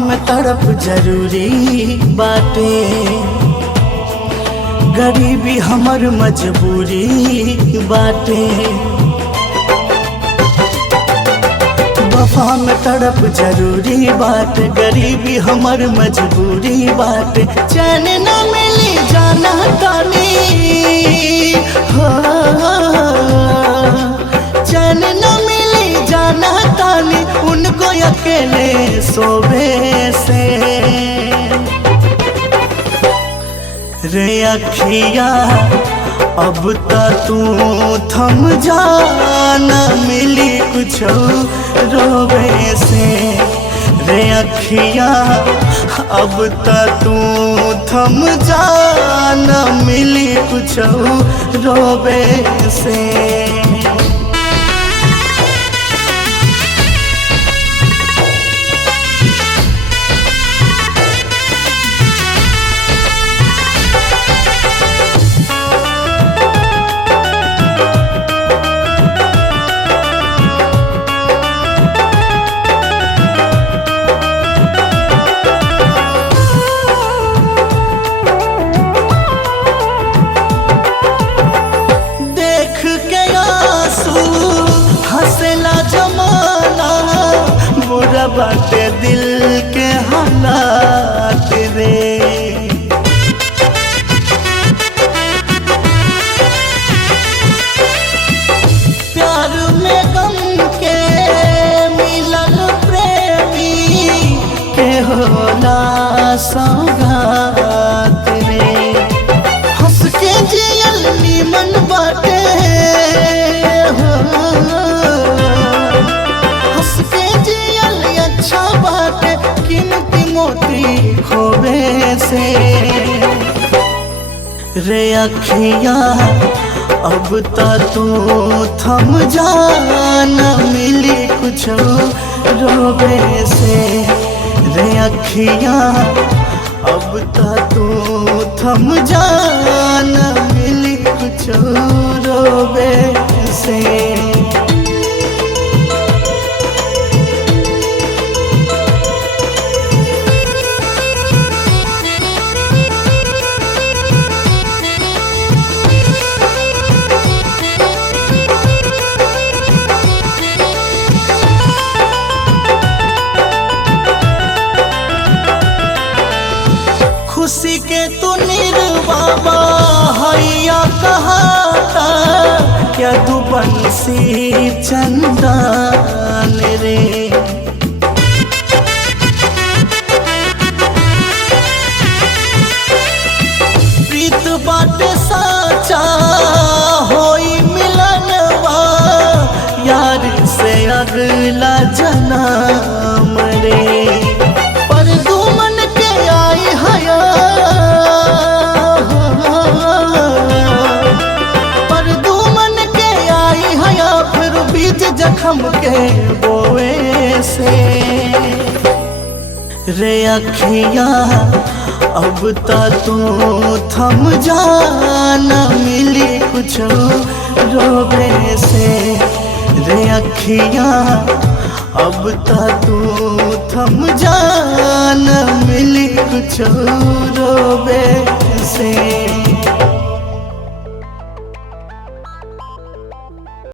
में तड़प जरूरी बाटे, गरीबी हमर मजबूरी बाटे। वफा में तड़प जरूरी बाटे, गरीबी हमर मजबूरी बाटे। चैन न मिली जाना तानी हो, चैन न मिली जाना तानी उनको अकेले सोबे से। रे अखिया अब तू थम जा, न मिली कुछ रोवे से। रे अखिया अब तू थम जा, न मिली कुछ रोवे से। बाटे दिल के हालात रे, प्यार में गम के मिलल प्रेमी के होला सौगात रे। हंस के जियल नीमन बाटे, मोती खोबे से। रे अखिया अब तू थम जा, न मिली कुछ रोबे से। रे अखिया अब तू थम जा, न मिली कुछ रोबे से। खुशी के तू निर्वाबा हैया कहाता, क्या तू बंसी चंदन रे। प्रीत बाटे साचा होई मिलनवा, यार से अगला जन्म रे। पर दुमन के आई हया, पर दुमन के आई हया, फिर बीज जख्म के बोए से। रे अखिया अब तू थम जा, न मिली कुछ रोबे से। रे अखिया अब तू थम जा, न मिली कुछ रोबे